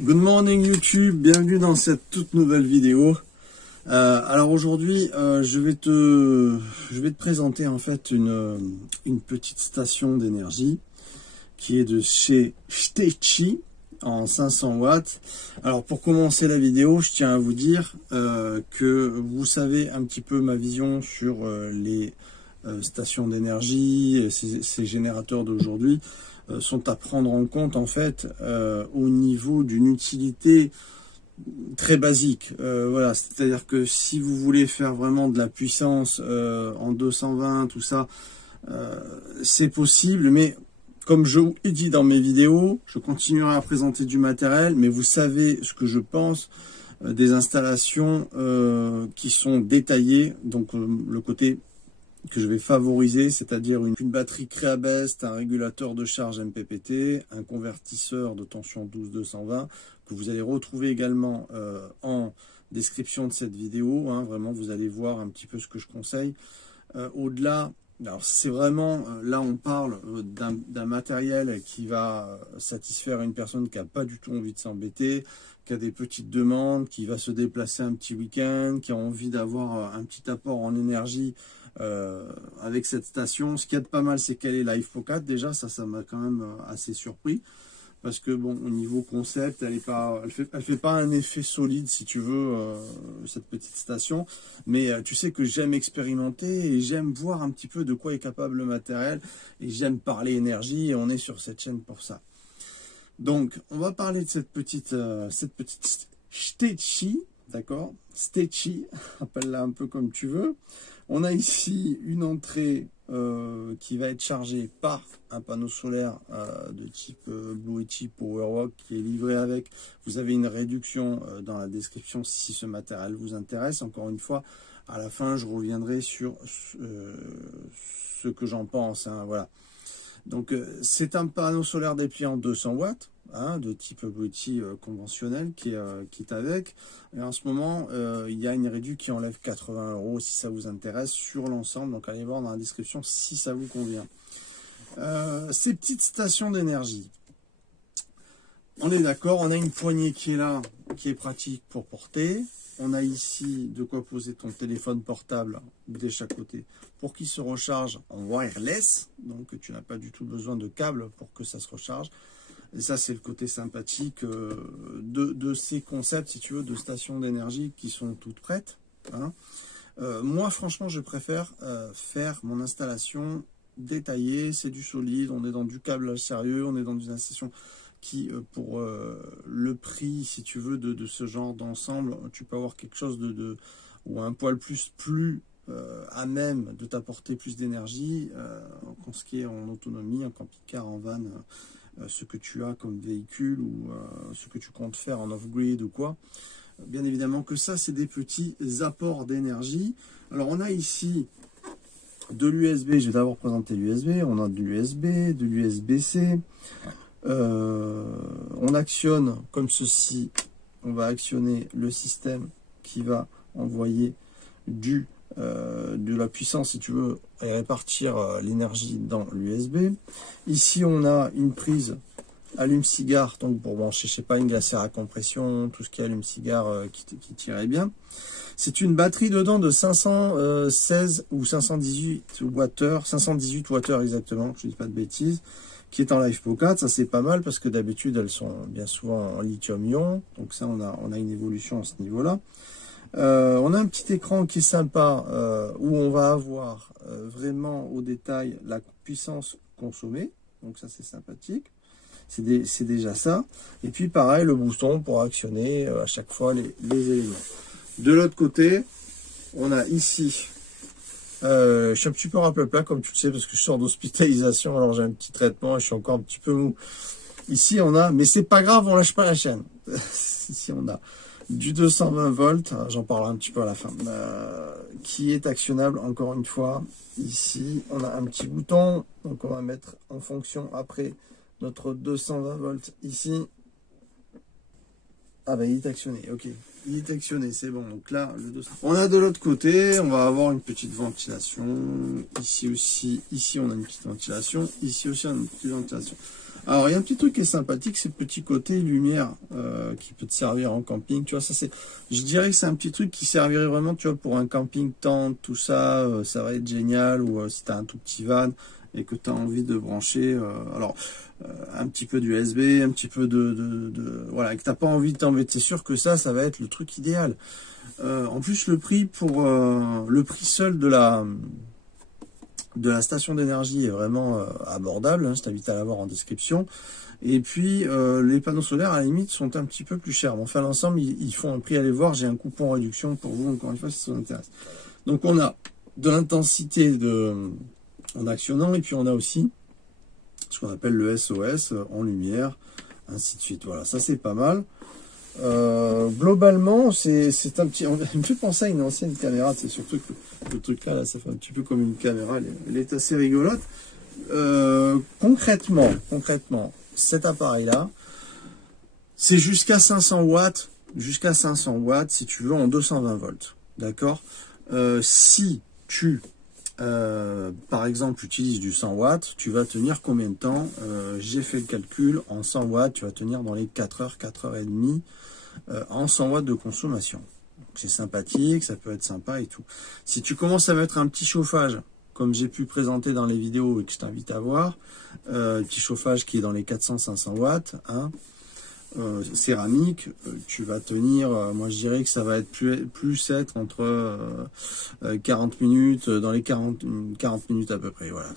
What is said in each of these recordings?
Good morning YouTube, bienvenue dans cette toute nouvelle vidéo. Alors aujourd'hui, je vais te présenter en fait une petite station d'énergie qui est de chez Hitachi en 500 watts. Alors pour commencer la vidéo, je tiens à vous dire que vous savez un petit peu ma vision sur les stations d'énergie, ces générateurs d'aujourd'hui sont à prendre en compte en fait au niveau d'une utilité très basique. Voilà, c'est-à-dire que si vous voulez faire vraiment de la puissance en 220, tout ça, c'est possible, mais comme je vous ai dit dans mes vidéos, je continuerai à présenter du matériel, mais vous savez ce que je pense des installations qui sont détaillées, donc le côté que je vais favoriser, c'est-à-dire une batterie Creabest, un régulateur de charge MPPT, un convertisseur de tension 12-220, que vous allez retrouver également en description de cette vidéo. Hein, vraiment, vous allez voir un petit peu ce que je conseille. Au-delà, alors c'est vraiment, là on parle d'un matériel qui va satisfaire une personne qui n'a pas du tout envie de s'embêter, qui a des petites demandes, qui va se déplacer un petit week-end, qui a envie d'avoir un petit apport en énergie avec cette station. Ce qu'il y a de pas mal, c'est qu'elle est Live Pro 4. Déjà, ça m'a quand même assez surpris. Parce que bon, au niveau concept, elle fait pas un effet solide, si tu veux, cette petite station. Mais tu sais que j'aime expérimenter et j'aime voir un petit peu de quoi est capable le matériel. Et j'aime parler énergie et on est sur cette chaîne pour ça. Donc, on va parler de cette petite Hitachi, d'accord? Hitachi, appelle-la un peu comme tu veux. On a ici une entrée qui va être chargée par un panneau solaire de type Blue Yeti Powerwalk qui est livré avec. Vous avez une réduction dans la description si ce matériel vous intéresse. Encore une fois, à la fin, je reviendrai sur ce que j'en pense. Hein, voilà. Donc, c'est un panneau solaire déplié en 200 watts. Hein, de type Blue Yeti conventionnel qui est avec. Et en ce moment, il y a une réduction qui enlève 80 € si ça vous intéresse sur l'ensemble. Donc allez voir dans la description si ça vous convient. Ces petites stations d'énergie. On est d'accord, on a une poignée qui est là, qui est pratique pour porter. On a ici de quoi poser ton téléphone portable de chaque côté pour qu'il se recharge en wireless. Donc tu n'as pas du tout besoin de câble pour que ça se recharge. Et ça, c'est le côté sympathique de ces concepts, si tu veux, de stations d'énergie qui sont toutes prêtes. Hein. Moi, franchement, je préfère faire mon installation détaillée. C'est du solide, on est dans du câble sérieux, on est dans une installation qui, pour le prix, si tu veux, de ce genre d'ensemble, tu peux avoir quelque chose ou un poil plus à même de t'apporter plus d'énergie, en ce qui est en autonomie, en camping-car, en van, ce que tu as comme véhicule ou ce que tu comptes faire en off-grid ou quoi. Bien évidemment que ça, c'est des petits apports d'énergie. Alors, on a ici de l'USB. Je vais d'abord présenter l'USB. On a de l'USB, de l'USB-C. On actionne comme ceci. On va actionner le système qui va envoyer de la puissance, si tu veux, et répartir l'énergie dans l'USB. Ici, on a une prise allume-cigare, donc pour brancher, je sais pas, une glacière à compression, tout ce qui est allume-cigare qui tirait bien. C'est une batterie dedans de 516 ou 518 Wh, 518 Wh exactement, je ne dis pas de bêtises, qui est en Live Pro 4. Ça, c'est pas mal parce que d'habitude, elles sont bien souvent en lithium-ion. Donc ça, on a une évolution à ce niveau-là. On a un petit écran qui est sympa où on va avoir vraiment au détail la puissance consommée. Donc ça, c'est sympathique. C'est déjà ça. Et puis pareil, le bouton pour actionner à chaque fois les éléments. De l'autre côté, on a ici, je suis un petit peu rappel-plat comme tu le sais parce que je sors d'hospitalisation. Alors j'ai un petit traitement et je suis encore un petit peu mou. Ici on a, mais c'est pas grave, on lâche pas la chaîne. Ici on a du 220 volts, j'en parlerai un petit peu à la fin, qui est actionnable encore une fois. Ici, on a un petit bouton, donc on va mettre en fonction après notre 220 volts ici. Ah ben il est actionné, ok, il est actionné, c'est bon. Donc là, le 200. On a de l'autre côté, on va avoir une petite ventilation. Ici aussi, ici on a une petite ventilation. Ici aussi on a une petite ventilation. Alors, il y a un petit truc qui est sympathique, c'est le petit côté lumière qui peut te servir en camping. Tu vois, ça c'est, je dirais que c'est un petit truc qui servirait vraiment, tu vois, pour un camping tente, tout ça, ça va être génial. Ou si tu as un tout petit van et que tu as envie de brancher, un petit peu d'USB, un petit peu voilà, et que tu n'as pas envie de t'embêter. C'est sûr que ça va être le truc idéal. En plus, le prix seul de la station d'énergie est vraiment abordable, hein, je t'invite à la voir en description. Et puis les panneaux solaires à la limite sont un petit peu plus chers. Mais enfin l'ensemble ils font un prix, allez voir, j'ai un coupon réduction pour vous encore une fois si ça vous intéresse. Donc on a de l'intensité en actionnant et puis on a aussi ce qu'on appelle le SOS en lumière, ainsi de suite. Voilà, ça c'est pas mal. Globalement, c'est un petit. On me fait penser à une ancienne caméra. C'est surtout que le truc là, ça fait un petit peu comme une caméra. Elle est assez rigolote. Concrètement, cet appareil-là, c'est jusqu'à 500 watts. Jusqu'à 500 watts, si tu veux, en 220 volts. D'accord. Si tu, par exemple, utilises du 100 watts, tu vas tenir combien de temps? J'ai fait le calcul. En 100 watts, tu vas tenir dans les 4 heures, 4 heures et demie. En 100 watts de consommation. C'est sympathique, ça peut être sympa et tout. Si tu commences à mettre un petit chauffage, comme j'ai pu présenter dans les vidéos et que je t'invite à voir, petit chauffage qui est dans les 400-500 watts, hein, céramique, tu vas tenir, moi je dirais que ça va être plus être entre 40 minutes, dans les 40 minutes à peu près, voilà,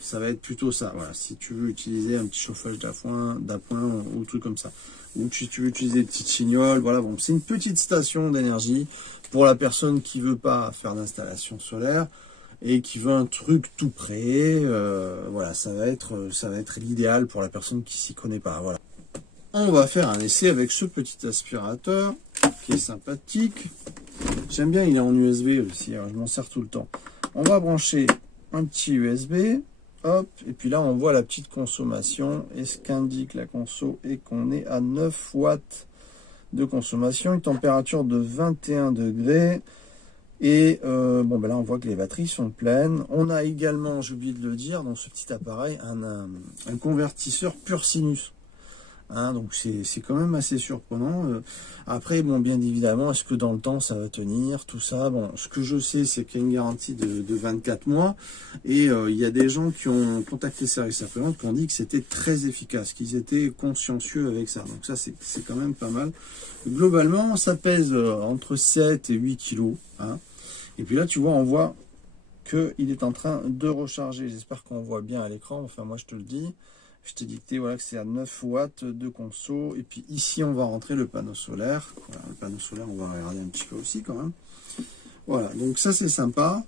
ça va être plutôt ça, voilà, si tu veux utiliser un petit chauffage d'appoint ou truc comme ça, ou si tu veux utiliser des petites chignoles, voilà, bon, c'est une petite station d'énergie pour la personne qui veut pas faire d'installation solaire et qui veut un truc tout prêt, voilà, ça va être l'idéal pour la personne qui s'y connaît pas, voilà. On va faire un essai avec ce petit aspirateur qui est sympathique. J'aime bien, il est en USB aussi, alors je m'en sers tout le temps. On va brancher un petit USB, hop, et puis là on voit la petite consommation. Et ce qu'indique la conso est qu'on est à 9 watts de consommation, une température de 21 degrés. Et bon, ben là on voit que les batteries sont pleines. On a également, j'ai oublié de le dire, dans ce petit appareil, un convertisseur pur sinus. Hein, donc c'est quand même assez surprenant. Après, bon, bien évidemment, est-ce que dans le temps ça va tenir, tout ça? Bon, ce que je sais, c'est qu'il y a une garantie de 24 mois. Et il y a des gens qui ont contacté Service après-vente qui ont dit que c'était très efficace, qu'ils étaient consciencieux avec ça. Donc ça, c'est quand même pas mal. Globalement, ça pèse entre 7 et 8 kilos. Hein. Et puis là, tu vois, on voit qu'il est en train de recharger. J'espère qu'on voit bien à l'écran. Enfin, moi, je te le dis. Je t'ai dicté voilà, que c'est à 9 watts de conso. Et puis ici, on va rentrer le panneau solaire. Voilà, le panneau solaire, on va regarder un petit peu aussi quand même. Voilà, donc ça, c'est sympa.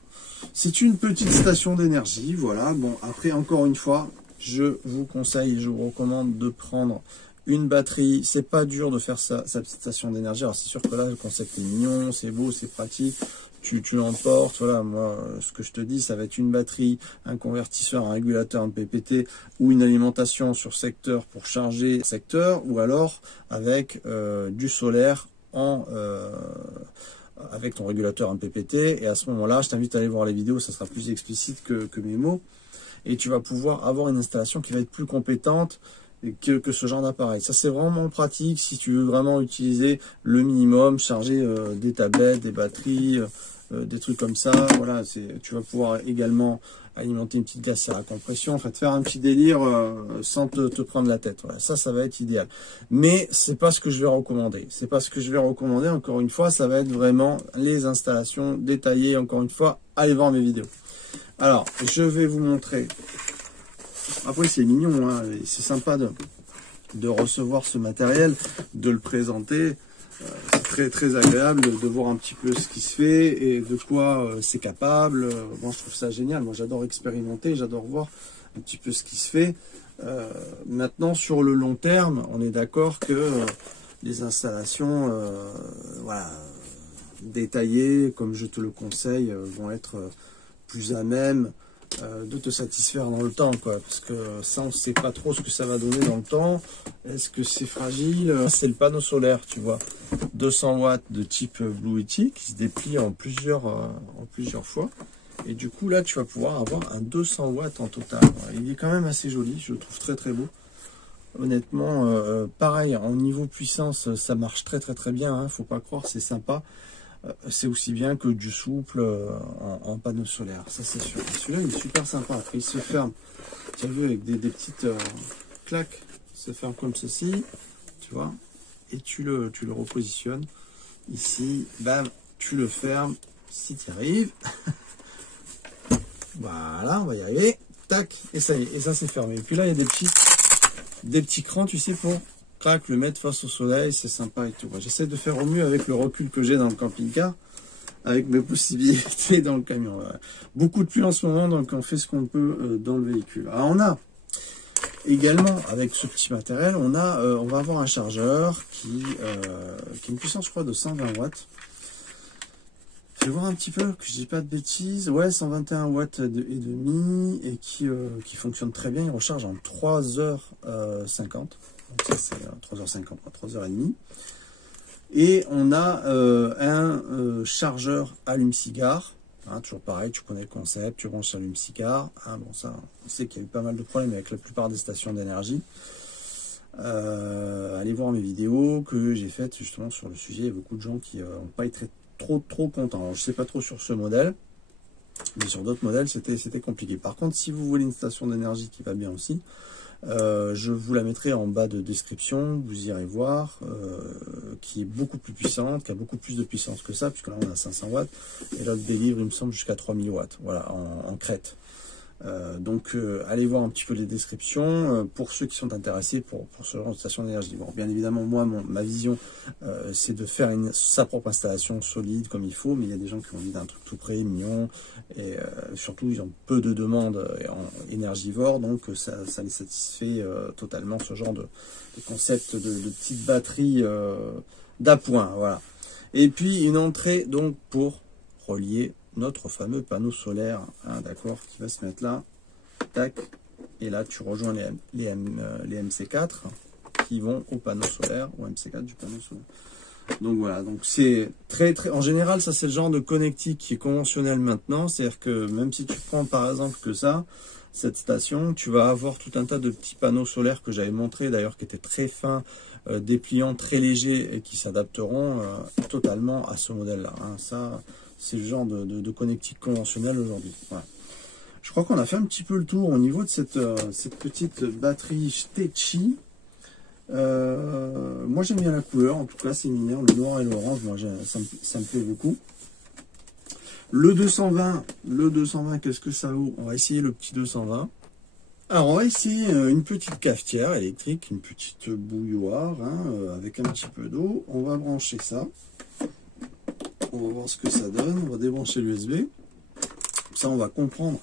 C'est une petite station d'énergie. Voilà, bon, après, encore une fois, je vous conseille et je vous recommande de prendre une batterie. C'est pas dur de faire sa petite station d'énergie. Alors, c'est sûr que là, le concept est mignon, c'est beau, c'est pratique. Tu l'emportes, voilà, moi, ce que je te dis, ça va être une batterie, un convertisseur, un régulateur, un PPT, ou une alimentation sur secteur pour charger secteur, ou alors avec du solaire avec ton régulateur, un PPT, et à ce moment-là, je t'invite à aller voir les vidéos, ça sera plus explicite que mes mots, et tu vas pouvoir avoir une installation qui va être plus compétente que ce genre d'appareil. Ça, c'est vraiment pratique si tu veux vraiment utiliser le minimum, charger des tablettes, des batteries, des trucs comme ça. Voilà, tu vas pouvoir également alimenter une petite glacière à compression, en fait, faire un petit délire sans te prendre la tête. Voilà, ça va être idéal. Mais c'est pas ce que je vais recommander. C'est pas ce que je vais recommander. Encore une fois, ça va être vraiment les installations détaillées. Encore une fois, allez voir mes vidéos. Alors, je vais vous montrer. Après, c'est mignon, hein, c'est sympa de recevoir ce matériel, de le présenter. C'est très très agréable de voir un petit peu ce qui se fait et de quoi c'est capable. Moi, je trouve ça génial. Moi, j'adore expérimenter, j'adore voir un petit peu ce qui se fait. Maintenant, sur le long terme, on est d'accord que les installations voilà, détaillées, comme je te le conseille, vont être plus à même de te satisfaire dans le temps, quoi, parce que ça, on ne sait pas trop ce que ça va donner dans le temps. Est-ce que c'est fragile? C'est le panneau solaire, tu vois, 200 watts de type Blue Yeti qui se déplie en plusieurs fois, et du coup là tu vas pouvoir avoir un 200 watts en total. Il est quand même assez joli, je le trouve très très beau. Honnêtement, pareil, en niveau puissance, ça marche très bien, hein, faut pas croire, c'est sympa. C'est aussi bien que du souple en panneau solaire, ça c'est sûr. Celui-là il est super sympa, après il se ferme, tu as vu, avec des petites claques, il se ferme comme ceci, tu vois, et tu le repositionnes ici, bam, tu le fermes, si tu y arrives, voilà, on va y arriver, tac, et ça y est, et ça c'est fermé. Et puis là il y a des petits crans, tu sais, pour crac, le mettre face au soleil, c'est sympa et tout. J'essaie de faire au mieux avec le recul que j'ai dans le camping-car, avec mes possibilités dans le camion. Beaucoup de pluie en ce moment, donc on fait ce qu'on peut dans le véhicule. Alors on a également, avec ce petit matériel, on va avoir un chargeur qui a une puissance, je crois, de 120 watts. Je vais voir un petit peu, que je dis pas de bêtises. Ouais, 121 watts et demi, et qui fonctionne très bien. Il recharge en 3h50. Donc ça c'est 3h50, 3h30. Et on a un chargeur allume-cigare. Hein, toujours pareil, tu connais le concept, tu branches allume-cigare. Hein, bon, ça, on sait qu'il y a eu pas mal de problèmes avec la plupart des stations d'énergie. Allez voir mes vidéos que j'ai faites justement sur le sujet. Il y a beaucoup de gens qui n'ont pas été trop contents. Alors, je sais pas trop sur ce modèle, mais sur d'autres modèles c'était compliqué. Par contre, si vous voulez une station d'énergie qui va bien aussi, je vous la mettrai en bas de description, vous irez voir, qui est beaucoup plus puissante, qui a beaucoup plus de puissance que ça, puisque là on a 500 watts, et l'autre délivre, il me semble, jusqu'à 3000 watts, voilà, en crête. Donc allez voir un petit peu les descriptions pour ceux qui sont intéressés pour ce genre de station d'énergie. Bon, bien évidemment, moi, ma vision, c'est de faire sa propre installation solide comme il faut, mais il y a des gens qui ont envie d'un truc tout près, mignon, et surtout ils ont peu de demandes en énergivore, donc ça les satisfait totalement, ce genre de concept de petite batterie d'appoint, voilà. Et puis une entrée donc pour relier notre fameux panneau solaire, hein, d'accord, qui va se mettre là, tac, et là tu rejoins les MC4 qui vont au panneau solaire, au MC4 du panneau solaire. Donc voilà, donc c'est très, en général, ça c'est le genre de connectique qui est conventionnel maintenant, c'est-à-dire que même si tu prends par exemple que ça, cette station, tu vas avoir tout un tas de petits panneaux solaires que j'avais montré d'ailleurs, qui étaient très fins, dépliants, très légers, et qui s'adapteront totalement à ce modèle-là, hein. Ça, c'est le genre de connectique conventionnelle aujourd'hui. Voilà. Je crois qu'on a fait un petit peu le tour au niveau de cette petite batterie Techi. Moi j'aime bien la couleur, en tout cas c'est mineur, le noir et l'orange, moi ça me plaît beaucoup. Le 220, qu'est-ce que ça vaut? On va essayer le petit 220. Alors on va essayer une petite cafetière électrique, une petite bouilloire, hein, avec un petit peu d'eau. On va brancher ça. On va voir ce que ça donne. On va débrancher l'USB. Ça, on va comprendre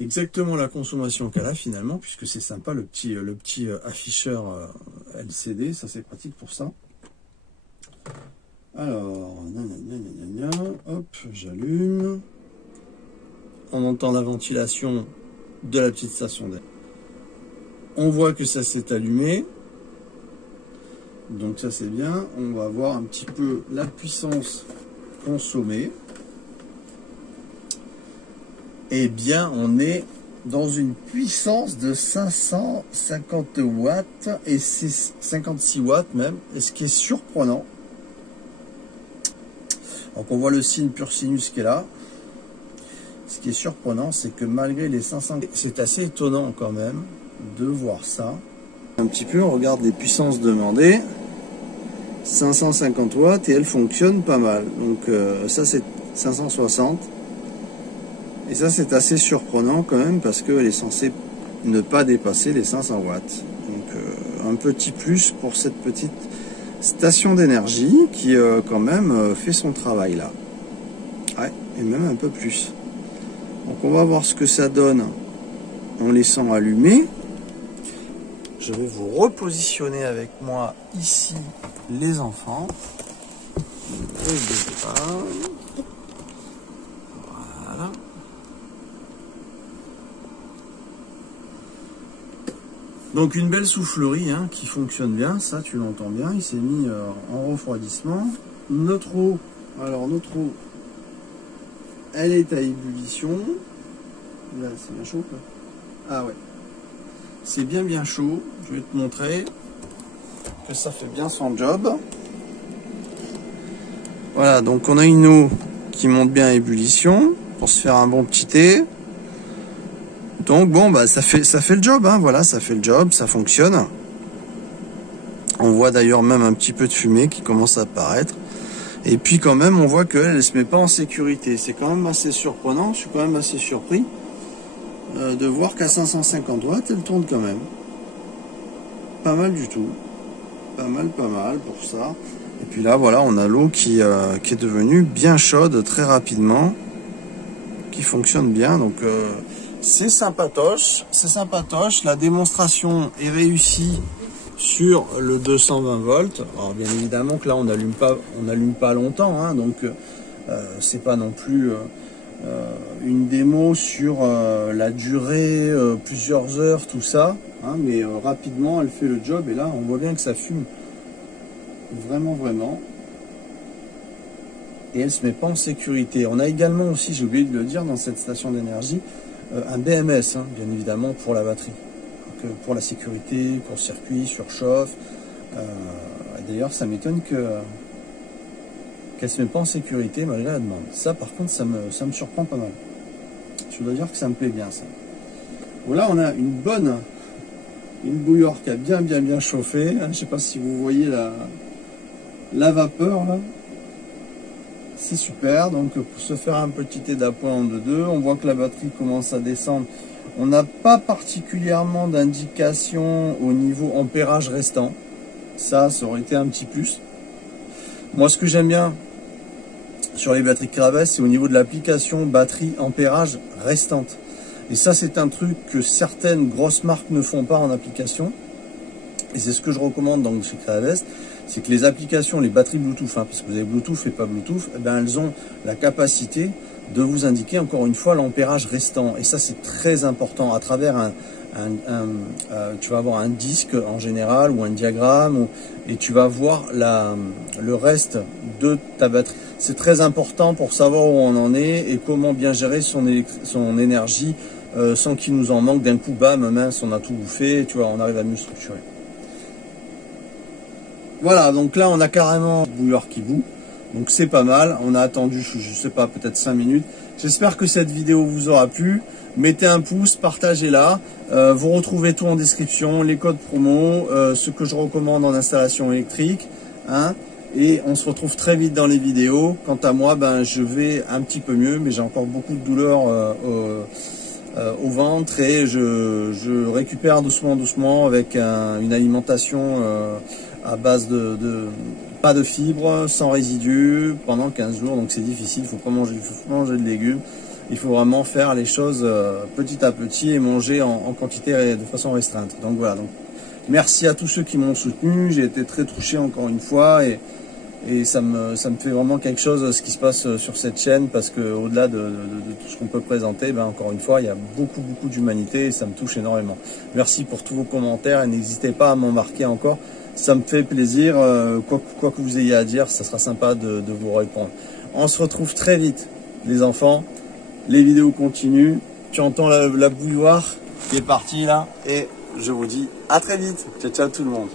exactement la consommation qu'elle a finalement, puisque c'est sympa le petit afficheur LCD. Ça, c'est pratique pour ça. Alors, hop, j'allume. On entend la ventilation de la petite station d'air. On voit que ça s'est allumé. Donc ça, c'est bien. On va voir un petit peu la puissance consommé. Eh bien, on est dans une puissance de 550 watts et 56 watts même, et ce qui est surprenant. Donc on voit le signe pur sinus qui est là. Ce qui est surprenant, c'est que malgré les 500, c'est assez étonnant quand même de voir ça. Un petit peu, on regarde les puissances demandées. 550 watts et elle fonctionne pas mal. Donc ça c'est 560. Et ça c'est assez surprenant quand même parce qu'elle est censée ne pas dépasser les 500 watts. Donc un petit plus pour cette petite station d'énergie qui quand même fait son travail là. Ouais, et même un peu plus. Donc on va voir ce que ça donne en laissant allumer. Je vais vous repositionner avec moi ici les enfants. Voilà. Donc une belle soufflerie hein, qui fonctionne bien, ça tu l'entends bien, il s'est mis en refroidissement. Notre eau, elle est à ébullition. Là c'est bien chaud quoi. Ah ouais. c'est bien chaud. Je vais te montrer que ça fait bien son job. Voilà, donc on a une eau qui monte bien à ébullition pour se faire un bon petit thé. Donc bon, bah ça fait le job, hein. Voilà, ça fait le job, ça fonctionne. On voit d'ailleurs même un petit peu de fumée qui commence à apparaître. Et puis quand même, on voit qu'elle ne se met pas en sécurité. C'est quand même assez surprenant, je suis quand même assez surpris de voir qu'à 550 watts, elle tourne quand même. Pas mal du tout. Pas mal pour ça. Et puis là, voilà, on a l'eau qui est devenue bien chaude très rapidement, qui fonctionne bien. Donc c'est sympatoche, la démonstration est réussie sur le 220 volts. Alors bien évidemment que là on n'allume pas longtemps, hein, donc c'est pas non plus une démo sur la durée, plusieurs heures, tout ça, hein, mais rapidement elle fait le job. Et là on voit bien que ça fume vraiment, et elle se met pas en sécurité. On a également aussi, j'ai oublié de le dire, dans cette station d'énergie, un BMS, hein, bien évidemment, pour la batterie. Donc, pour la sécurité, pour le circuit, surchauffe. D'ailleurs, ça m'étonne qu'elle se met pas en sécurité malgré la demande. Ça, par contre, ça me surprend pas mal. Je dois dire que ça me plaît bien, ça. Voilà, on a une bouilloire qui a bien chauffé. Je ne sais pas si vous voyez la vapeur, là. C'est super. Donc, pour se faire un petit thé d'appoint en 2-2, on voit que la batterie commence à descendre. On n'a pas particulièrement d'indication au niveau ampérage restant. Ça aurait été un petit plus. Moi, ce que j'aime bien sur les batteries Kraves, c'est au niveau de l'application batterie ampérage restante. Et ça, c'est un truc que certaines grosses marques ne font pas en application. Et c'est ce que je recommande donc chez Kraves, c'est que les applications, les batteries Bluetooth, hein, parce que vous avez Bluetooth et pas Bluetooth, eh ben, elles ont la capacité de vous indiquer encore une fois l'ampérage restant. Et ça, c'est très important à travers tu vas avoir un disque en général ou un diagramme et tu vas voir le reste de ta batterie. C'est très important pour savoir où on en est et comment bien gérer son énergie sans qu'il nous en manque d'un coup, bam, mince, on a tout bouffé, tu vois, on arrive à mieux structurer. Voilà, donc là on a carrément le bouilleur qui bout, donc c'est pas mal. On a attendu, je sais pas, peut-être 5 minutes. J'espère que cette vidéo vous aura plu. Mettez un pouce, partagez-la. Vous retrouvez tout en description, les codes promo, ce que je recommande en installation électrique, hein, et on se retrouve très vite dans les vidéos. Quant à moi, ben, je vais un petit peu mieux, mais j'ai encore beaucoup de douleurs au ventre et je récupère doucement avec une alimentation à base pas de fibres, sans résidus pendant 15 jours, donc c'est difficile. Il faut pas manger, de légumes. Il faut vraiment faire les choses petit à petit et manger en quantité de façon restreinte. Donc voilà. Donc merci à tous ceux qui m'ont soutenu. J'ai été très touché encore une fois et ça me fait vraiment quelque chose ce qui se passe sur cette chaîne, parce que au-delà de tout ce qu'on peut présenter, ben encore une fois, il y a beaucoup d'humanité et ça me touche énormément. Merci pour tous vos commentaires et n'hésitez pas à m'en marquer encore. Ça me fait plaisir, quoi que vous ayez à dire, ça sera sympa de vous répondre. On se retrouve très vite, les enfants. Les vidéos continuent. Tu entends la bouilloire qui est partie là. Et je vous dis à très vite. Ciao tout le monde.